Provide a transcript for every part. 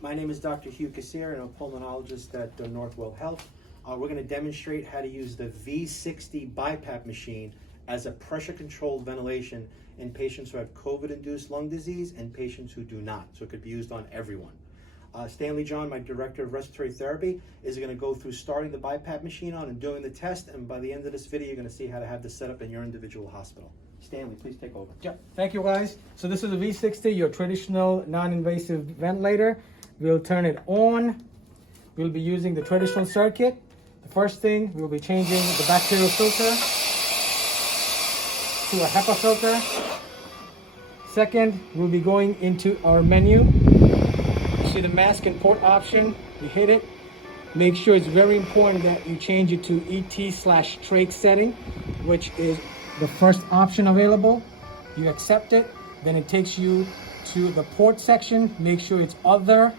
My name is Dr. Hugh Kassir, and I'm a pulmonologist at Northwell Health. We're going to demonstrate how to use the V60 BiPAP machine as a pressure-controlled ventilation in patients who have COVID-induced lung disease and patients who do not. So it could be used on everyone. Stanley John, my director of respiratory therapy, is going to go through starting the BiPAP machine on and doing the test. And by the end of this video, you're going to see how to have this set up in your individual hospital. Stanley, please take over. Yeah, thank you guys. So this is the V60, your traditional non-invasive ventilator. We'll turn it on. We'll be using the traditional circuit. The first thing, we'll be changing the bacterial filter to a HEPA filter. Second, we'll be going into our menu. You see the mask and port option, you hit it. Make sure it's very important that you change it to ET/trach setting, which is the first option available. You accept it, then it takes you to the port section. Make sure it's other,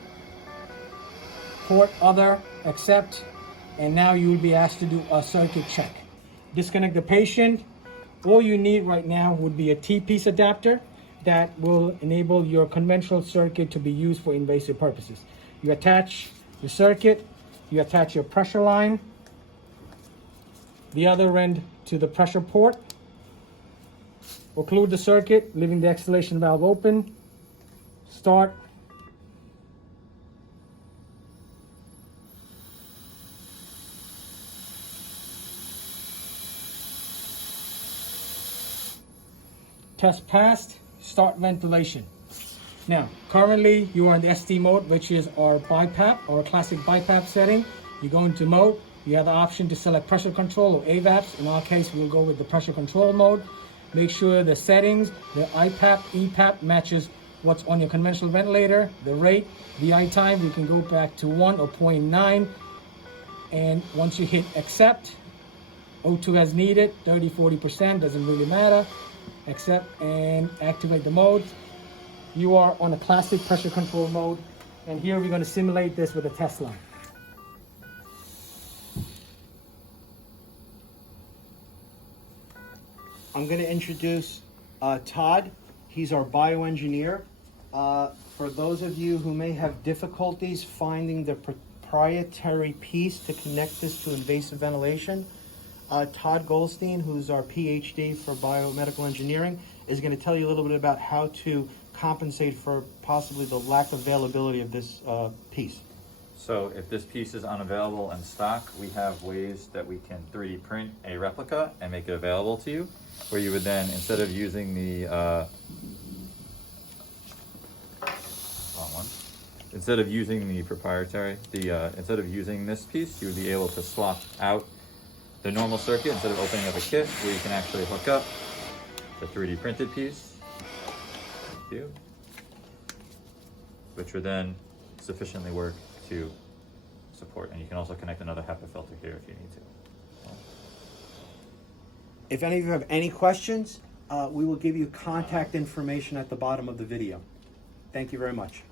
port other, accept, and now you'll be asked to do a circuit check. Disconnect the patient. All you need right now would be a T-piece adapter that will enable your conventional circuit to be used for invasive purposes. You attach the circuit, you attach your pressure line, the other end to the pressure port. Occlude the circuit, leaving the exhalation valve open. Start. Test passed. Start ventilation. Now, currently you are in the ST mode, which is our BiPAP, our classic BiPAP setting. You go into mode. You have the option to select pressure control or AVAPs. In our case, we'll go with the pressure control mode. Make sure the settings, the IPAP, EPAP matches what's on your conventional ventilator. The rate, VI time, you can go back to 1 or 0.9. And once you hit accept, O2 as needed, 30-40%, doesn't really matter. Accept and activate the mode. You are on a classic pressure control mode. And here we're going to simulate this with a test line. I'm going to introduce Todd. He's our bioengineer. For those of you who may have difficulties finding the proprietary piece to connect this to invasive ventilation, Todd Goldstein, who's our PhD for biomedical engineering, is going to tell you a little bit about how to compensate for possibly the lack of availability of this piece. So if this piece is unavailable in stock, we have ways that we can 3D print a replica and make it available to you, where you would then, instead of using the instead of using the proprietary, instead of using this piece, you would be able to swap out the normal circuit. Instead of opening up a kit, where you can actually hook up the 3D printed piece, which would then sufficiently work to support. And you can also connect another HEPA filter here if you need to. If any of you have any questions, we will give you contact information at the bottom of the video. Thank you very much.